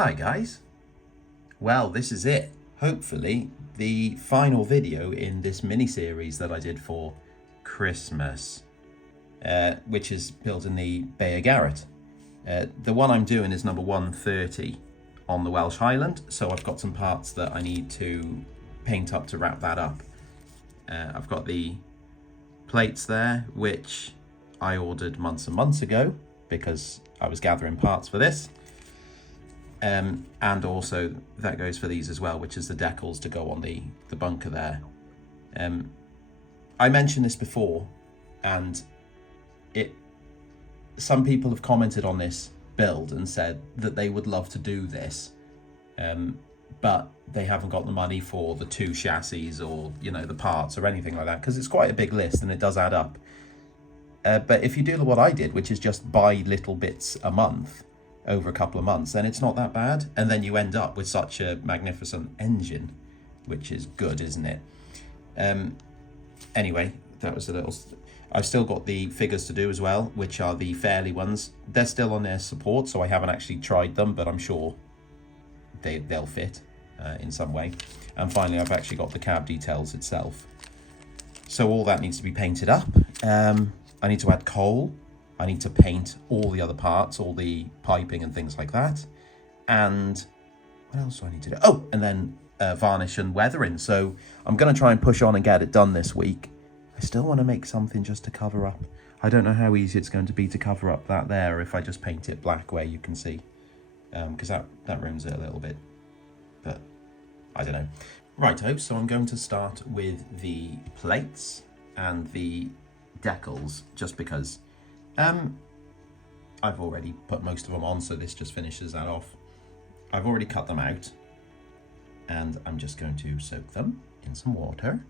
Hi guys. Well, this is it. Hopefully the final video in this mini-series that I did for Christmas, which is built in the Beyer-garratt. The one I'm doing is number 130 on the Welsh Highland, so I've got some parts that I need to paint up to wrap that up. I've got the plates there, which I ordered months and months ago because I was gathering parts for this. And also that goes for these as well, which is the decals to go on the bunker there. I mentioned this before, and some people have commented on this build and said that they would love to do this, but they haven't got the money for the 2 chassis or, you know, the parts or anything like that, because it's quite a big list and it does add up. But if you do what I did, which is just buy little bits a month over a couple of months, then it's not that bad, and then you end up with such a magnificent engine, which is good, isn't it? Anyway, that was a little... I've still got the figures to do as well, which are the fairly ones. They're still on their support, so I haven't actually tried them, but I'm sure they'll fit in some way. And finally, I've actually got the cab details itself. So all that needs to be painted up. I need to add coal. I need to paint all the other parts, all the piping and things like that. And what else do I need to do? Oh, and then varnish and weathering. So I'm going to try and push on and get it done this week. I still want to make something just to cover up. I don't know how easy it's going to be to cover up that there if I just paint it black where you can see. Because that ruins it a little bit. But I don't know. Righto, so I'm going to start with the plates and the decals, just because I've already put most of them on, so this just finishes that off. I've already cut them out, and I'm just going to soak them in some water,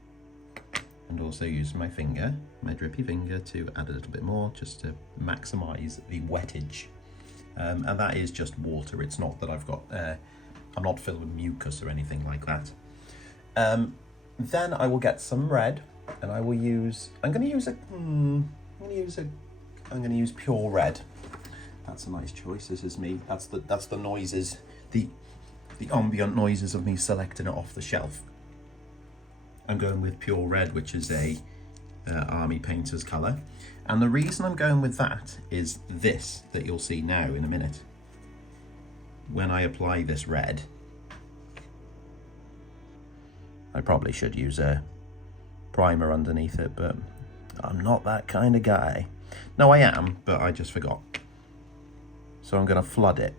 and also use my finger, my drippy finger, to add a little bit more, just to maximise the wettage. And that is just water. It's not that I've got, I'm not filled with mucus or anything like that. Then I will get some red, and I will use, I'm going to use pure red. That's a nice choice. This is me. That's the noises, the ambient noises of me selecting it off the shelf. I'm going with pure red, which is a army painter's colour. And the reason I'm going with that is this, that you'll see now in a minute. When I apply this red, I probably should use a primer underneath it, but I'm not that kind of guy. No, I am, but I just forgot. So I'm going to flood it.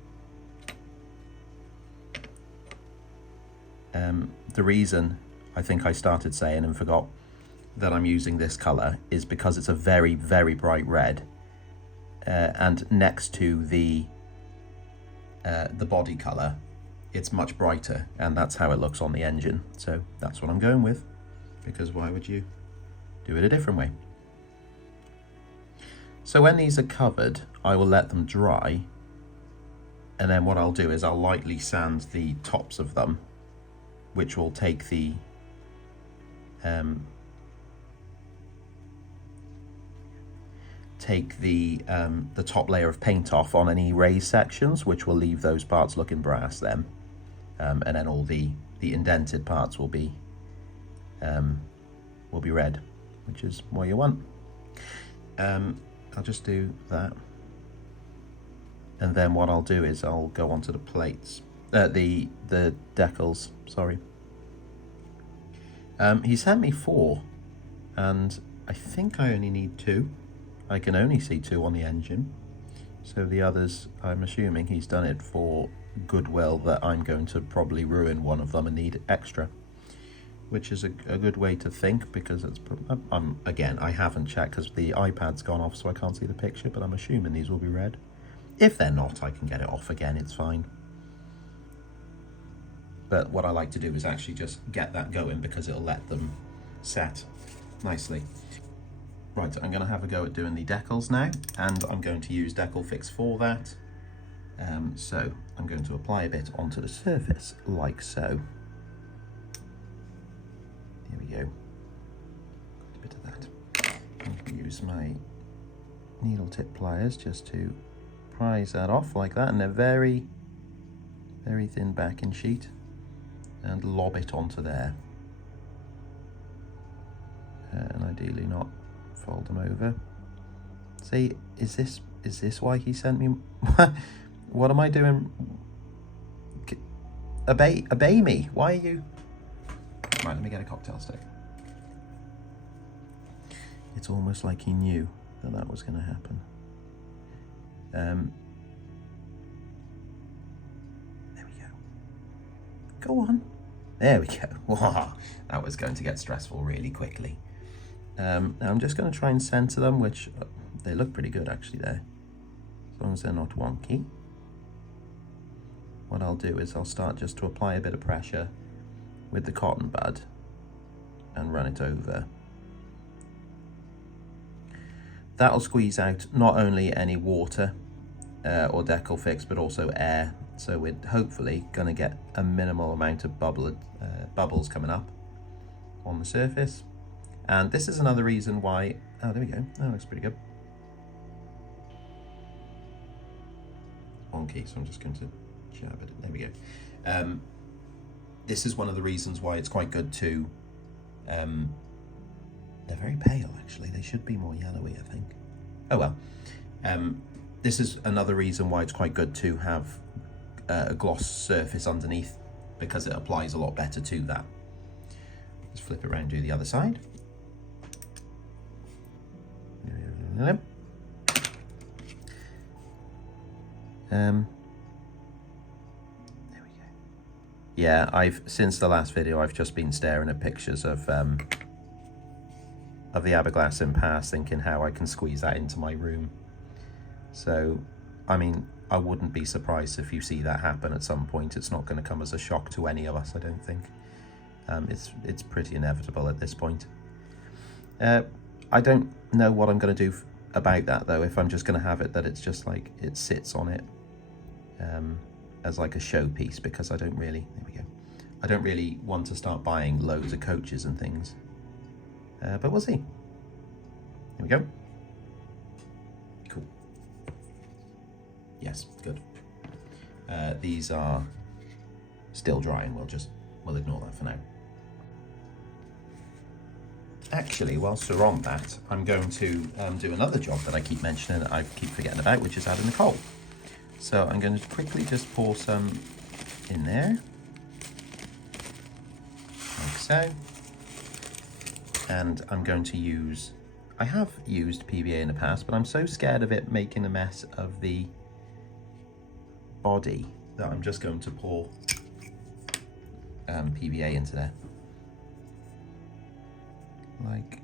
The reason I think I started saying and forgot that I'm using this colour is because it's a very, very bright red. And next to the body colour, it's much brighter, and that's how it looks on the engine. So that's what I'm going with, because why would you do it a different way? So when these are covered, I will let them dry, and then what I'll do is I'll lightly sand the tops of them, which will take the top layer of paint off on any raised sections, which will leave those parts looking brass then, and then all the indented parts will be red, which is what you want. I'll just do that, and then what I'll do is I'll go onto the plates, the decals, sorry. He sent me 4, and I think I only need 2. I can only see 2 on the engine, so the others, I'm assuming he's done it for goodwill that I'm going to probably ruin one of them and need extra, which is a good way to think, because it's again, I haven't checked because the iPad's gone off, so I can't see the picture, but I'm assuming these will be red. If they're not, I can get it off again, it's fine. But what I like to do is actually just get that going, because it'll let them set nicely. Right, I'm going to have a go at doing the decals now, and I'm going to use Decal Fix for that. So I'm going to apply a bit onto the surface, like so. Here we go. Got a bit of that. I'm going to use my needle tip pliers just to prise that off like that, and they're very very thin backing sheet, and lob it onto there. And ideally not fold them over. See, is this why he sent me? What am I doing? Obey me. Why are you? Right, let me get a cocktail stick. It's almost like he knew that was going to happen. There we go. Go on. There we go. Wow, that was going to get stressful really quickly. Now I'm just going to try and center them, which they look pretty good actually there, as long as they're not wonky. What I'll do is I'll start just to apply a bit of pressure with the cotton bud and run it over. That'll squeeze out not only any water or decal fix, but also air. So we're hopefully going to get a minimal amount of bubbles coming up on the surface. And this is another reason why, oh, there we go. That looks pretty good. Wonky, so I'm just going to jab it. There we go. This is one of the reasons why it's quite good to, they're very pale actually. They should be more yellowy, I think. Oh well. This is another reason why it's quite good to have a gloss surface underneath, because it applies a lot better to that. Let's flip it around, do the other side. There we go. Yeah, since the last video, I've just been staring at pictures of the Aberglass Impasse, thinking how I can squeeze that into my room. So, I mean, I wouldn't be surprised if you see that happen at some point. It's not going to come as a shock to any of us, I don't think. It's pretty inevitable at this point. I don't know what I'm going to do about that though, if I'm just going to have it that it's just like it sits on it as like a showpiece, because I don't really, there we go, I don't really want to start buying loads of coaches and things, but we'll see. Here we go. Cool. Yes, good. These are still drying. We'll ignore that for now. Actually, whilst we're on that, I'm going to do another job that I keep mentioning that I keep forgetting about, which is adding the coal. So I'm going to quickly just pour some in there, like so. And I'm going to use, I have used PVA in the past, but I'm so scared of it making a mess of the body that I'm just going to pour PVA into there. Like,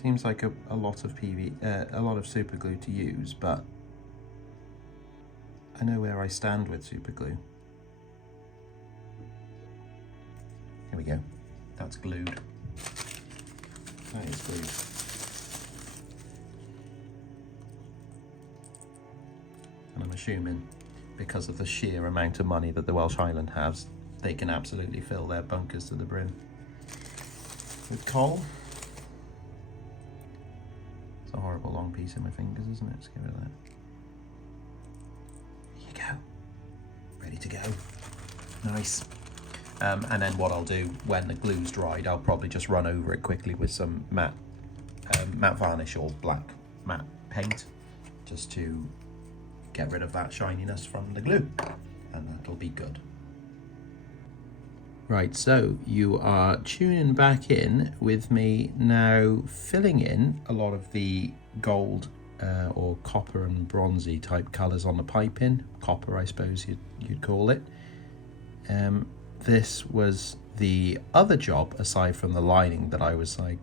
seems like a lot of a lot of super glue to use, but I know where I stand with super glue. Here we go. That's glued. That is glued. And I'm assuming because of the sheer amount of money that the Welsh Highland has, they can absolutely fill their bunkers to the brim with coal. It's a horrible long piece in my fingers, isn't it? Let's get rid of that. There you go. Ready to go. Nice. And then what I'll do when the glue's dried, I'll probably just run over it quickly with some matte varnish or black matte paint, just to get rid of that shininess from the glue, and that'll be good. Right, so you are tuning back in with me now, filling in a lot of the gold or copper and bronzy type colours on the piping. Copper, I suppose you'd call it. This was the other job aside from the lining that I was like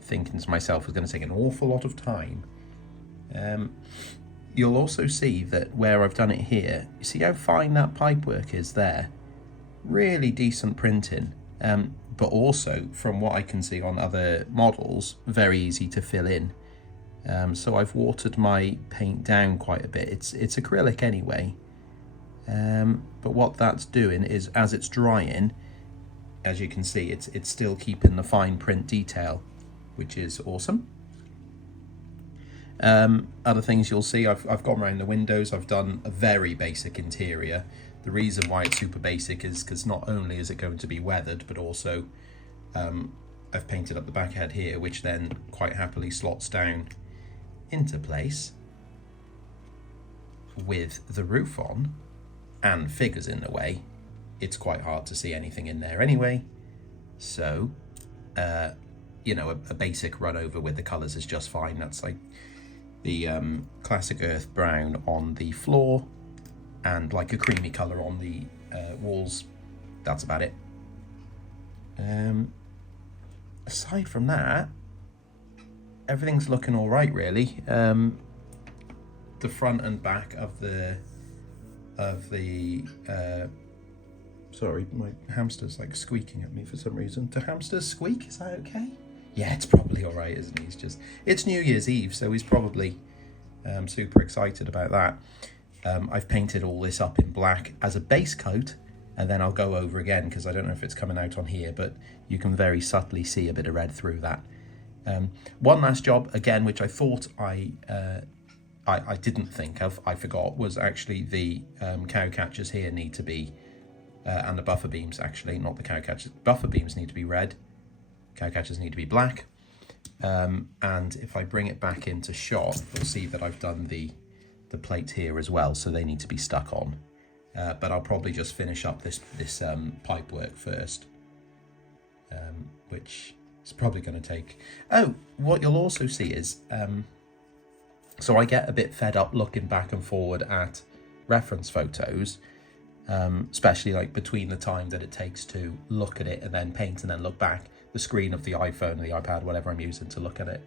thinking to myself was going to take an awful lot of time. You'll also see that where I've done it here, you see how fine that pipework is there? Really decent printing, but also from what I can see on other models, very easy to fill in. So I've watered my paint down quite a bit. It's acrylic anyway, but what that's doing is as it's drying, as you can see, it's still keeping the fine print detail which is awesome. Other things you'll see, I've gone around the windows. I've done a very basic interior. The reason why it's super basic is because not only is it going to be weathered, but also I've painted up the back head here, which then quite happily slots down into place with the roof on and figures in the way. It's quite hard to see anything in there anyway. So, you know, a basic run over with the colours is just fine. That's like the classic earth brown on the floor and like a creamy colour on the walls. That's about it. Aside from that, everything's looking all right, really. The front and back of the sorry, my hamster's like squeaking at me for some reason. Do hamsters squeak? Is that okay? Yeah, it's probably all right, isn't he? It's New Year's Eve, so he's probably super excited about that. I've painted all this up in black as a base coat, and then I'll go over again because I don't know if it's coming out on here, but you can very subtly see a bit of red through that. One last job, again, which I thought I didn't think of, I forgot, was actually the cow catchers here need to be, and the buffer beams actually, not the cow catchers. Buffer beams need to be red, cow catchers need to be black. And if I bring it back into shot, you'll see that I've done the plate here as well, so they need to be stuck on. But I'll probably just finish up this pipe work first, which is probably going to take... Oh, what you'll also see is, so I get a bit fed up looking back and forward at reference photos, especially like between the time that it takes to look at it and then paint and then look back. The screen of the iPhone or the iPad, whatever I'm using to look at it,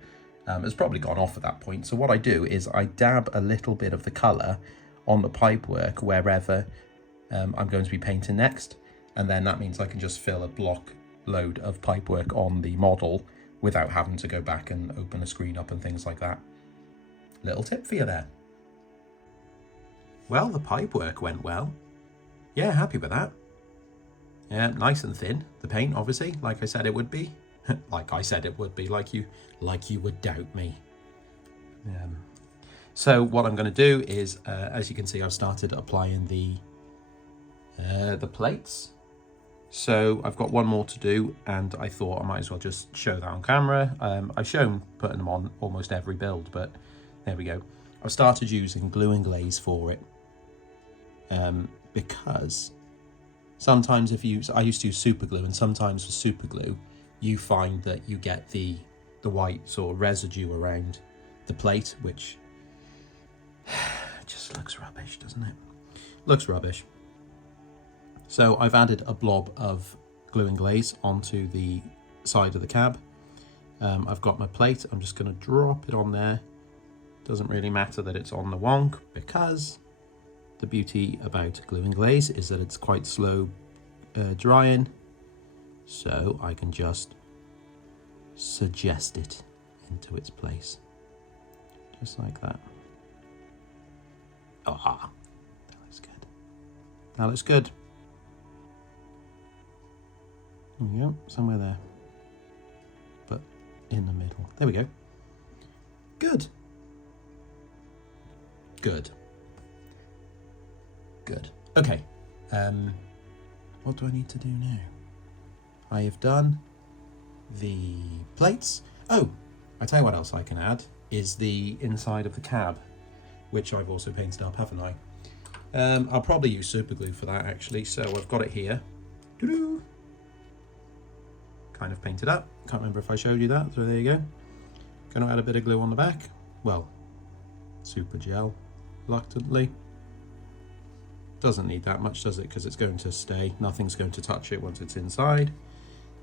has probably gone off at that point. So what I do is I dab a little bit of the colour on the pipework wherever I'm going to be painting next, and then that means I can just fill a block load of pipework on the model without having to go back and open a screen up and things like that. Little tip for you there. Well, the pipework went well. Yeah, happy with that. Yeah, nice and thin. The paint, obviously, like I said it would be. Like I said it would be, like you would doubt me. So what I'm going to do is, as you can see, I've started applying the plates. So I've got one more to do, and I thought I might as well just show that on camera. I've shown putting them on almost every build, but there we go. I've started using glue and glaze for it, because sometimes I used to use super glue, and sometimes with super glue you find that you get the white sort of residue around the plate, which just looks rubbish, doesn't it? Looks rubbish. So I've added a blob of glue and glaze onto the side of the cab. I've got my plate. I'm just going to drop it on there. Doesn't really matter that it's on the wonk, because the beauty about glue and glaze is that it's quite slow drying. So I can just suggest it into its place. Just like that. Ah, that looks good. That looks good. There we go, somewhere there. But in the middle. There we go. Good. Good. Good. Okay. What do I need to do now? I have done the plates. Oh, I tell you what else I can add is the inside of the cab, which I've also painted up, haven't I? I'll probably use super glue for that actually. So I've got it here. Doo-doo. Kind of painted up. Can't remember if I showed you that, so there you go. Gonna add a bit of glue on the back. Well, super gel, reluctantly. Doesn't need that much, does it? Because it's going to stay. Nothing's going to touch it once it's inside.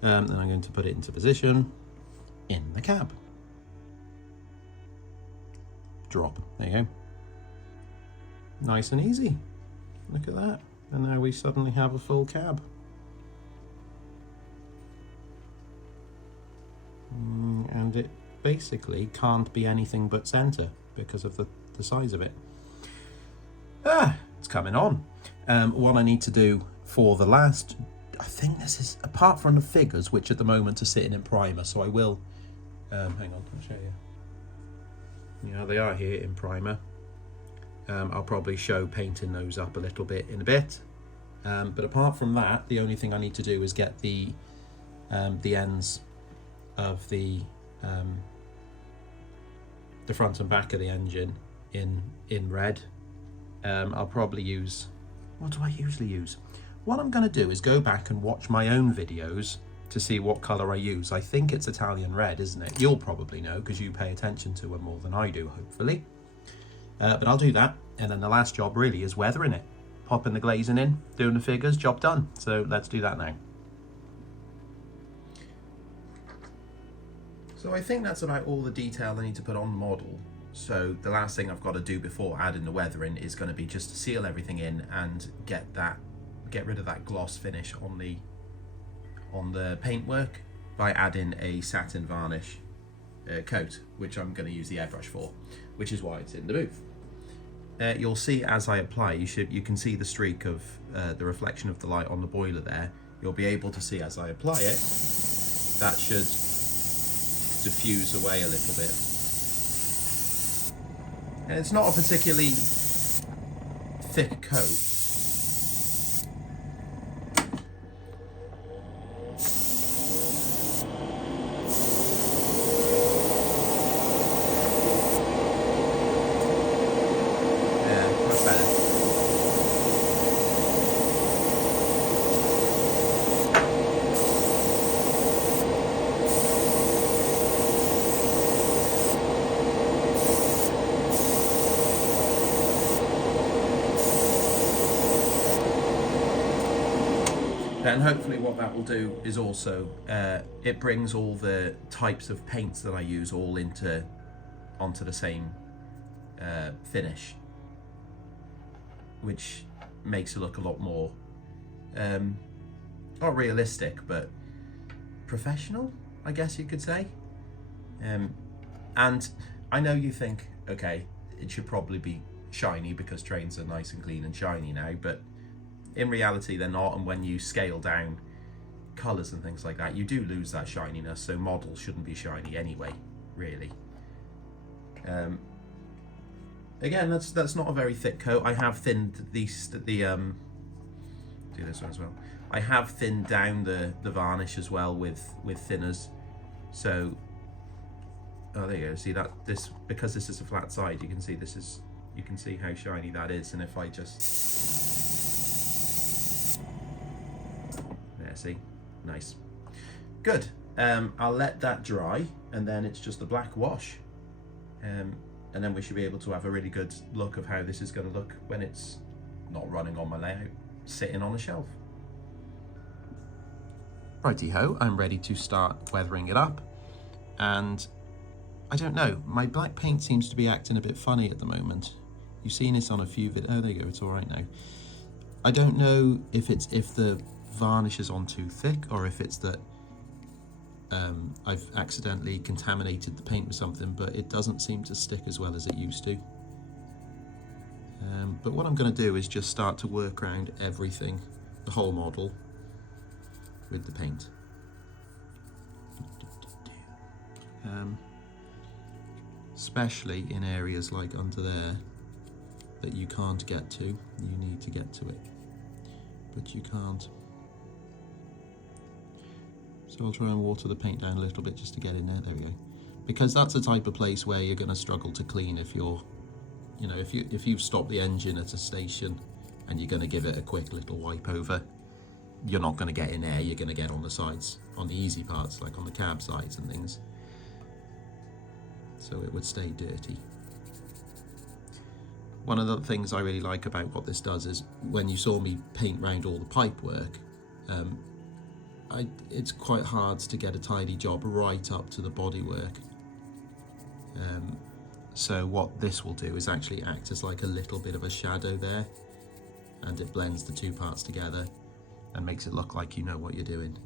Then I'm going to put it into position in the cab. Drop. There you go. Nice and easy. Look at that. And now we suddenly have a full cab. And it basically can't be anything but centre because of the size of it. It's coming on. What I need to do for the last, I think this is, apart from the figures, which at the moment are sitting in primer, so I will Hang on, I'll show you. Yeah, they are here in primer. I'll probably show painting those up a little bit in a bit. But apart from that, the only thing I need to do is get the ends of the front and back of the engine in red. I'll probably use, what do I usually use? What I'm going to do is go back and watch my own videos to see what colour I use. I think it's Italian red, isn't it? You'll probably know because you pay attention to them more than I do, hopefully. But I'll do that, and then the last job really is weathering it. Popping the glazing in, doing the figures, job done. So let's do that now. So I think that's about all the detail I need to put on the model. So the last thing I've got to do before adding the weathering is going to be just to seal everything in and get rid of that gloss finish on the paintwork by adding a satin varnish coat, which I'm going to use the airbrush for, which is why it's in the booth. You'll see as I apply, you can see the streak of the reflection of the light on the boiler there. You'll be able to see as I apply it, that should diffuse away a little bit. And it's not a particularly thick coat. And hopefully what that will do is also, it brings all the types of paints that I use all onto the same finish, which makes it look a lot more, not realistic, but professional, I guess you could say. And I know you think, okay, it should probably be shiny because trains are nice and clean and shiny now, but in reality they're not, and when you scale down colours and things like that, you do lose that shininess, so models shouldn't be shiny anyway, really. Again, that's not a very thick coat. I have thinned do this one as well. I have thinned down the varnish as well with thinners, so oh, there you go. See that because this is a flat side, you can see how shiny that is, and if I just see, nice, good. I'll let that dry, and then it's just a black wash, and then we should be able to have a really good look of how this is going to look when it's not running on my layout, sitting on a shelf. Righty ho, I'm ready to start weathering it up, and I don't know, my black paint seems to be acting a bit funny at the moment. You've seen this on a few videos. Oh, there you go, it's all right now. I don't know if the varnish is on too thick, or if it's that I've accidentally contaminated the paint with something, but it doesn't seem to stick as well as it used to. But what I'm going to do is just start to work around everything, the whole model, with the paint. Especially in areas like under there that you can't get to. You need to get to it, but you can't. So I'll try and water the paint down a little bit just to get in there. There we go. Because that's the type of place where you're going to struggle to clean if you're, if you've stopped the engine at a station and you're going to give it a quick little wipe over, you're not going to get in there. You're going to get on the sides, on the easy parts, like on the cab sides and things. So it would stay dirty. One of the things I really like about what this does is when you saw me paint round all the pipe work, it's quite hard to get a tidy job right up to the bodywork. So what this will do is actually act as like a little bit of a shadow there, and it blends the two parts together and makes it look like you know what you're doing,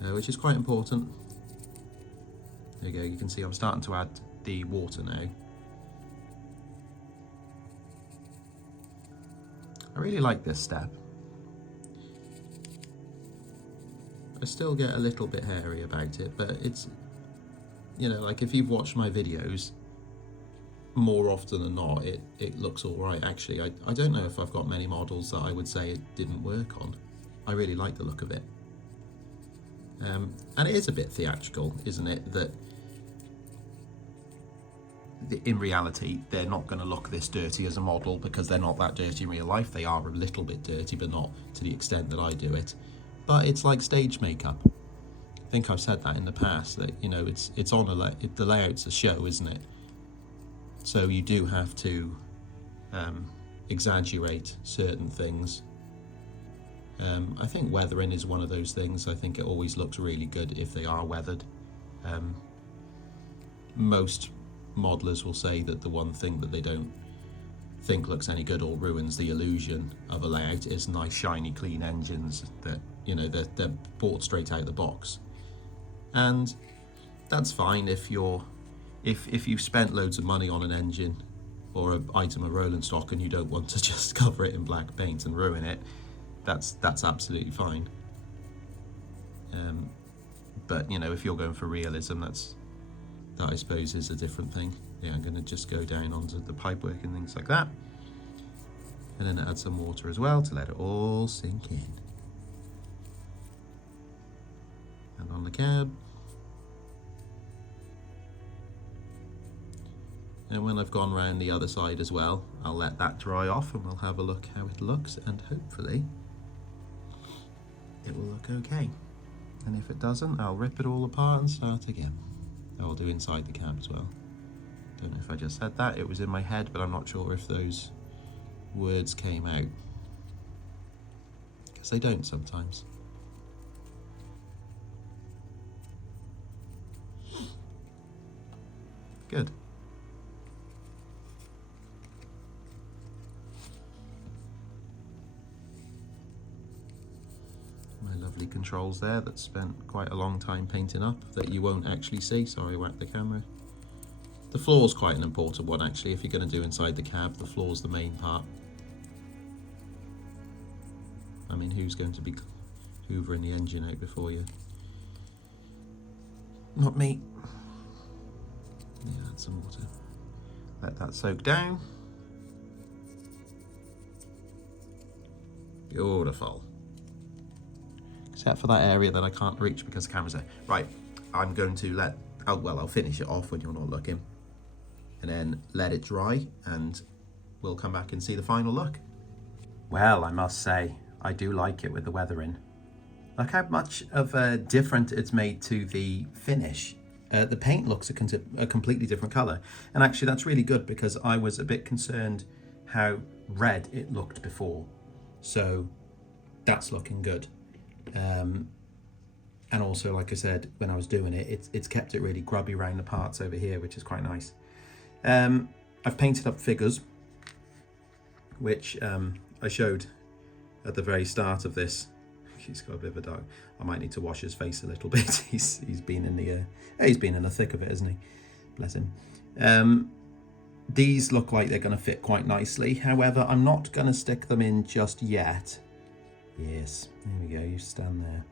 which is quite important. There you go, you can see I'm starting to add the water now. I really like this step. I still get a little bit hairy about it, but you know, like if you've watched my videos, more often than not, it looks all right. Actually, I don't know if I've got many models that I would say it didn't work on. I really like the look of it. And it is a bit theatrical, isn't it? That in reality, they're not going to look this dirty as a model because they're not that dirty in real life. They are a little bit dirty, but not to the extent that I do it. But it's like stage makeup. I think I've said that in the past, that, you know, it's on the layout's a show, isn't it? So you do have to exaggerate certain things. I think weathering is one of those things. I think it always looks really good if they are weathered. Most modelers will say that the one thing that they don't think looks any good or ruins the illusion of a layout is nice, shiny, clean engines that, you know, they're bought straight out of the box. And that's fine if you've spent loads of money on an engine or an item of rolling stock and you don't want to just cover it in black paint and ruin it. That's absolutely fine. But you know, if you're going for realism, that I suppose is a different thing. Yeah, I'm going to just go down onto the pipework and things like that, and then add some water as well to let it all sink in. And on the cab. And when I've gone round the other side as well, I'll let that dry off and we'll have a look how it looks, and hopefully it will look okay. And if it doesn't, I'll rip it all apart and start again. I'll do inside the cab as well. Don't know if I just said that, it was in my head, but I'm not sure if those words came out. Because they don't sometimes. Good. My lovely controls there that spent quite a long time painting up that you won't actually see. Sorry, I whacked the camera. The floor's quite an important one actually. If you're going to do inside the cab, the floor's the main part. I mean, who's going to be hoovering the engine out before you? Not me. Yeah, add some water. Let that soak down. Beautiful. Except for that area that I can't reach because the camera's there. Right, I'm going to I'll finish it off when you're not looking, and then let it dry, and we'll come back and see the final look. Well, I must say, I do like it with the weathering. Look how much of a difference it's made to the finish. The paint looks a completely different colour, and actually that's really good because I was a bit concerned how red it looked before. So that's looking good. And also, like I said, when I was doing it, it's kept it really grubby around the parts over here, which is quite nice. I've painted up figures, which I showed at the very start of this. He's got a bit of a dark. I might need to wash his face a little bit. He's been in the thick of it, isn't he? Bless him. These look like they're going to fit quite nicely. However, I'm not going to stick them in just yet. Yes, there we go, you stand there.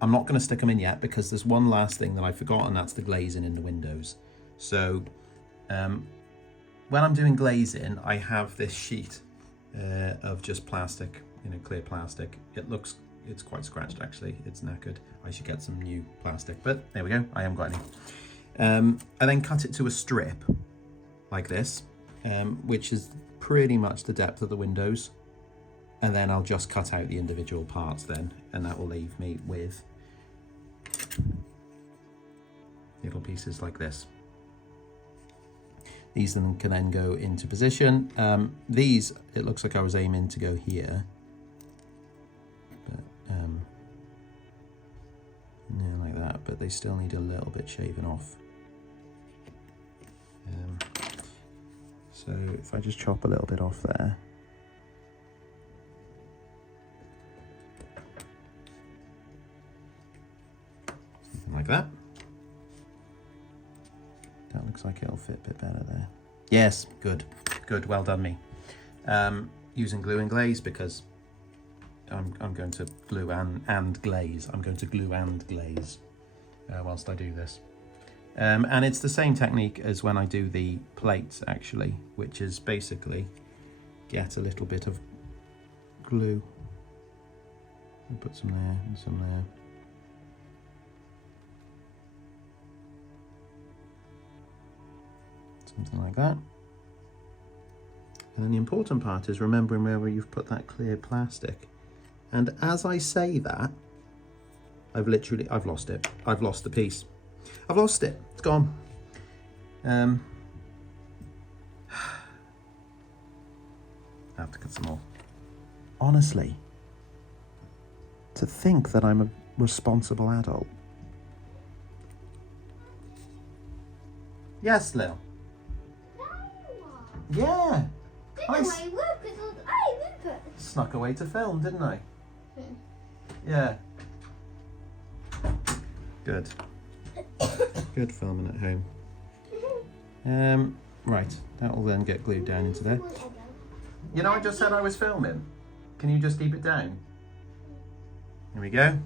I'm not going to stick them in yet because there's one last thing that I forgot, and that's the glazing in the windows. So when I'm doing glazing, I have this sheet of just plastic, you know, clear plastic. It's quite scratched actually, it's knackered. I should get some new plastic, but there we go, I haven't got any. I then cut it to a strip like this, which is pretty much the depth of the windows. And then I'll just cut out the individual parts then, and that will leave me with little pieces like this. These then can then go into position. These, it looks like I was aiming to go here. But, yeah, like that, but they still need a little bit shaven off. So if I just chop a little bit off there. Like that. That looks like it'll fit a bit better there. Yes, good, well done me. Using glue and glaze because I'm going to glue and glaze. I'm going to glue and glaze whilst I do this. And it's the same technique as when I do the plates, actually, which is basically get a little bit of glue. I'll put some there and some there. Something like that. And then the important part is remembering where you've put that clear plastic. And as I say that, I've lost it. I've lost the piece. I've lost it. It's gone. I have to cut some more. Honestly, to think that I'm a responsible adult. Yes, Lil. Yeah. Snuck away to film, didn't I? Yeah. Good. Good filming at home. Right, that will then get glued down into there. You know, I just said I was filming. Can you just keep it down? Here we go.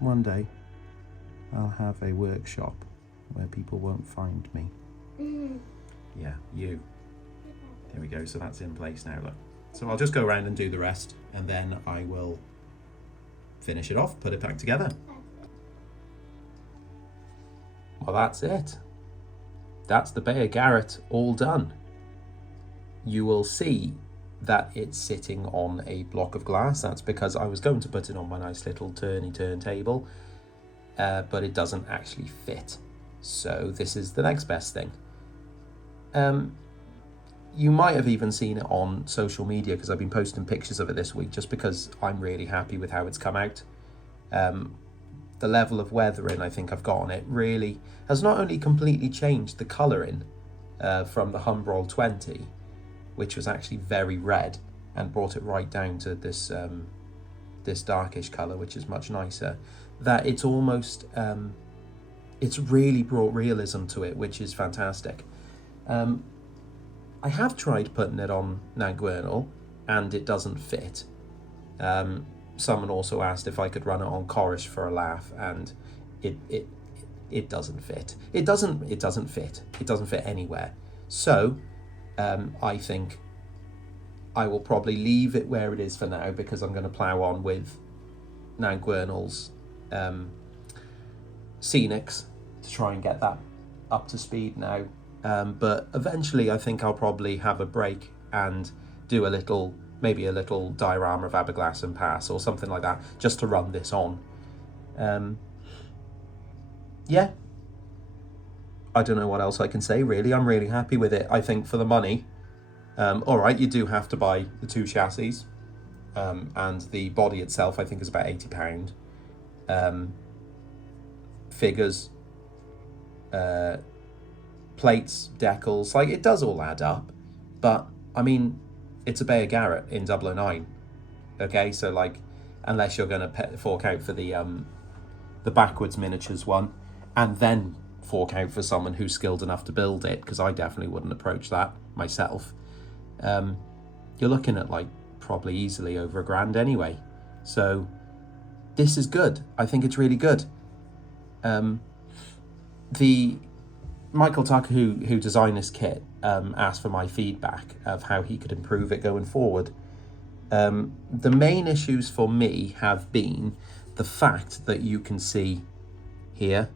One day, I'll have a workshop where people won't find me. Yeah, you. There we go, so that's in place now, look. So I'll just go around and do the rest, and then I will finish it off, put it back together. Well, that's it. That's the Beyer-garratt all done. You will see that it's sitting on a block of glass. That's because I was going to put it on my nice little turntable, but it doesn't actually fit. So this is the next best thing. You might have even seen it on social media because I've been posting pictures of it this week just because I'm really happy with how it's come out. The level of weathering I think I've got on it really has not only completely changed the colouring from the Humbrol 20, which was actually very red, and brought it right down to this this darkish colour, which is much nicer, that it's almost it's really brought realism to it, which is fantastic. I have tried putting it on Llangwernol and it doesn't fit. Someone also asked if I could run it on Cornish for a laugh, and it doesn't fit. It doesn't fit. It doesn't fit anywhere. So I think I will probably leave it where it is for now because I'm going to plough on with Llangwernol's Scenics to try and get that up to speed now. But eventually I think I'll probably have a break and do maybe a little diorama of Aberglass and Pass or something like that, just to run this on. Yeah. I don't know what else I can say, really. I'm really happy with it. I think for the money, all right, you do have to buy the two chassis, and the body itself I think is about £80. Figures, plates, decals, like it does all add up, but I mean it's a Beyer-garratt in 009. Okay, so like unless you're going to fork out for the backwards miniatures one and then fork out for someone who's skilled enough to build it, because I definitely wouldn't approach that myself, you're looking at like probably easily over £1,000 anyway. So this is good. I think it's really good. The Michael Tucker, who designed this kit, asked for my feedback of how he could improve it going forward. The main issues for me have been the fact that you can see here,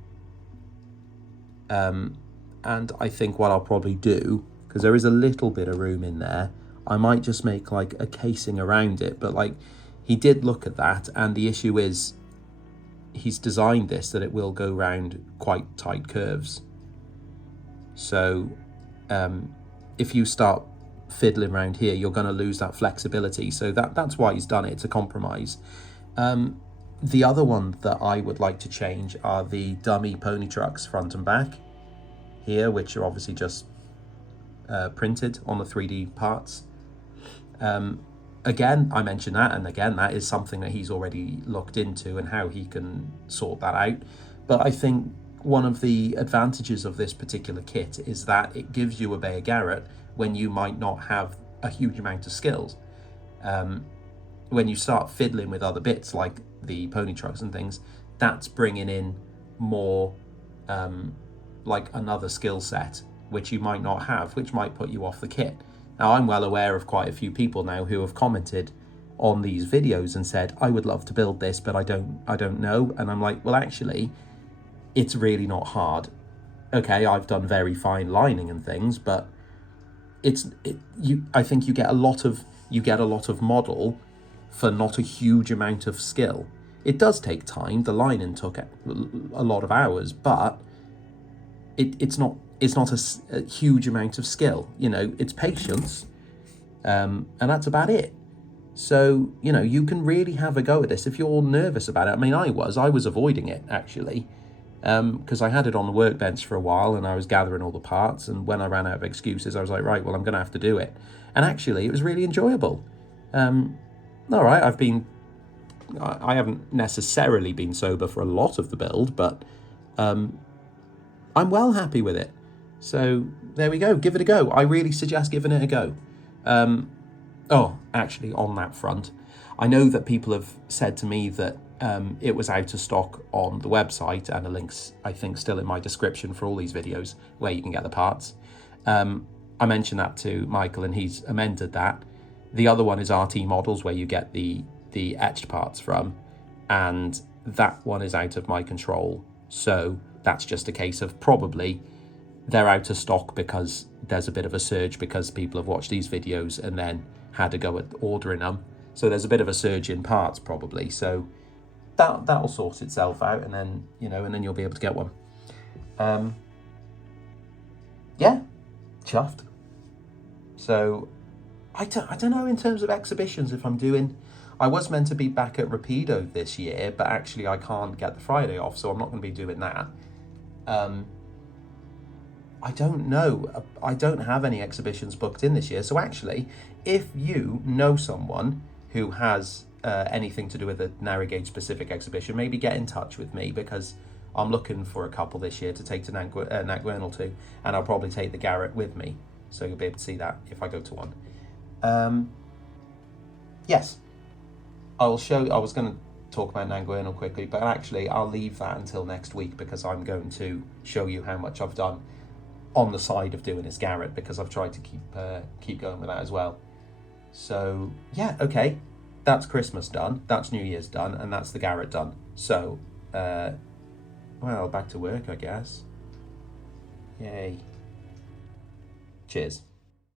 and I think what I'll probably do, because there is a little bit of room in there, I might just make like a casing around it. But like he did look at that, and the issue is he's designed this that it will go round quite tight curves. So if you start fiddling around here, you're going to lose that flexibility. So that's why he's done it. It's a compromise. The other one that I would like to change are the dummy pony trucks front and back here, which are obviously just printed on the 3D parts. Again, I mentioned that, and again, that is something that he's already looked into and how he can sort that out. But I think one of the advantages of this particular kit is that it gives you a Beyer-garratt when you might not have a huge amount of skills. When you start fiddling with other bits like the pony trucks and things, that's bringing in more like another skill set, which you might not have, which might put you off the kit. Now, I'm well aware of quite a few people now who have commented on these videos and said, I would love to build this, but I don't know. And I'm like, well, actually, it's really not hard. Okay, I've done very fine lining and things, but I think you get a lot of model for not a huge amount of skill. It does take time. The lining took a lot of hours, but it's not a huge amount of skill. You know, it's patience, and that's about it. So, you know, you can really have a go at this if you're nervous about it. I mean, I was avoiding it, actually, because I had it on the workbench for a while and I was gathering all the parts. And when I ran out of excuses, I was like, right, well, I'm going to have to do it. And actually, it was really enjoyable. All right, I haven't necessarily been sober for a lot of the build, but I'm well happy with it. So there we go. Give it a go. I really suggest giving it a go. Oh, actually, on that front, I know that people have said to me that it was out of stock on the website, and the link's, I think, still in my description for all these videos where you can get the parts. I mentioned that to Michael, and he's amended that. The other one is RTmodels, where you get the etched parts from, and that one is out of my control. So that's just a case of probably they're out of stock because there's a bit of a surge because people have watched these videos and then had to go at ordering them. So there's a bit of a surge in parts probably. So that'll sort itself out, and then, you know, and then you'll be able to get one. Yeah, chuffed. So I don't know in terms of exhibitions if I'm doing. I was meant to be back at Rapido this year, but actually I can't get the Friday off, so I'm not going to be doing that. I don't know. I don't have any exhibitions booked in this year. So actually, if you know someone who has anything to do with a narrow gauge specific exhibition, maybe get in touch with me, because I'm looking for a couple this year to take to Narrowgauge to, and I'll probably take the Garratt with me, so you'll be able to see that if I go to one. Yes, I will show. I was going to talk about Narrowgauge quickly, but actually I'll leave that until next week, because I'm going to show you how much I've done on the side of doing this Garratt, because I've tried to keep going with that as well. So yeah, okay, that's Christmas done, that's New Year's done, and that's the Garratt done. So well, back to work, I guess. Yay. Cheers.